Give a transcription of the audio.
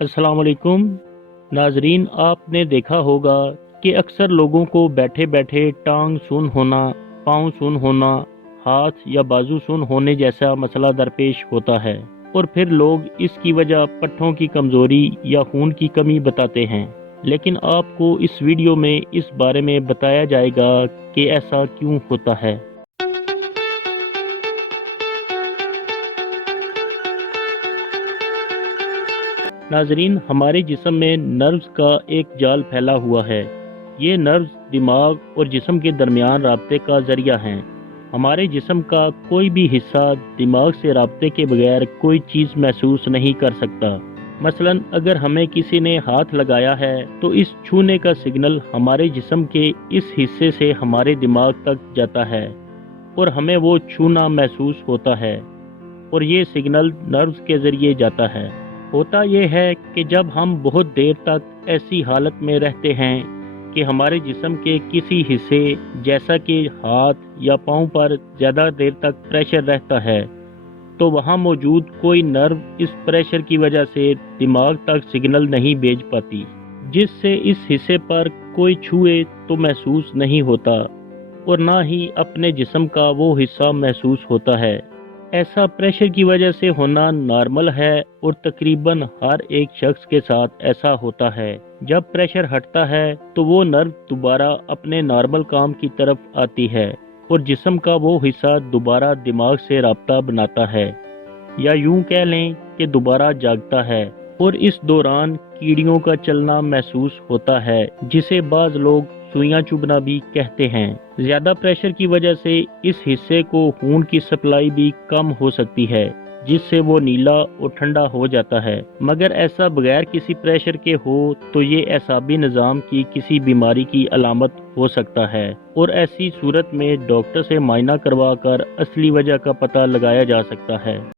अस्सलाम वालेकुम नाजरीन, आपने देखा होगा कि अक्सर लोगों को बैठे बैठे टांग सुन होना, पाँव सुन होना, हाथ या बाजू सुन होने जैसा मसला दरपेश होता है और फिर लोग इसकी वजह पट्ठों की कमज़ोरी या खून की कमी बताते हैं। लेकिन आपको इस वीडियो में इस बारे में बताया जाएगा कि ऐसा क्यों होता है। नाजरीन, हमारे जिस्म में नर्व्स का एक जाल फैला हुआ है। ये नर्व्स दिमाग और जिस्म के दरमियान राब्ते का जरिया हैं। हमारे जिस्म का कोई भी हिस्सा दिमाग से राब्ते के बगैर कोई चीज़ महसूस नहीं कर सकता। मसलन अगर हमें किसी ने हाथ लगाया है तो इस छूने का सिग्नल हमारे जिस्म के इस हिस्से से हमारे दिमाग तक जाता है और हमें वो छूना महसूस होता है और ये सिग्नल नर्व्स के ज़रिए जाता है। होता यह है कि जब हम बहुत देर तक ऐसी हालत में रहते हैं कि हमारे जिस्म के किसी हिस्से जैसा कि हाथ या पाँव पर ज़्यादा देर तक प्रेशर रहता है, तो वहाँ मौजूद कोई नर्व इस प्रेशर की वजह से दिमाग तक सिग्नल नहीं भेज पाती, जिससे इस हिस्से पर कोई छुए तो महसूस नहीं होता और ना ही अपने जिस्म का वो हिस्सा महसूस होता है। ऐसा प्रेशर की वजह से होना नॉर्मल है और तकरीबन हर एक शख्स के साथ ऐसा होता है। जब प्रेशर हटता है तो वो नर्व दोबारा अपने नॉर्मल काम की तरफ आती है और जिस्म का वो हिस्सा दोबारा दिमाग से राब्ता बनाता है, या यूं कह लें कि दोबारा जागता है और इस दौरान कीड़ियों का चलना महसूस होता है, जिसे बाज़ लोग सुइयां चुभना भी कहते हैं। ज्यादा प्रेशर की वजह से इस हिस्से को खून की सप्लाई भी कम हो सकती है, जिससे वो नीला और ठंडा हो जाता है। मगर ऐसा बगैर किसी प्रेशर के हो तो ये एसाबी निज़ाम की किसी बीमारी की अलामत हो सकता है और ऐसी सूरत में डॉक्टर से मायना करवा कर असली वजह का पता लगाया जा सकता है।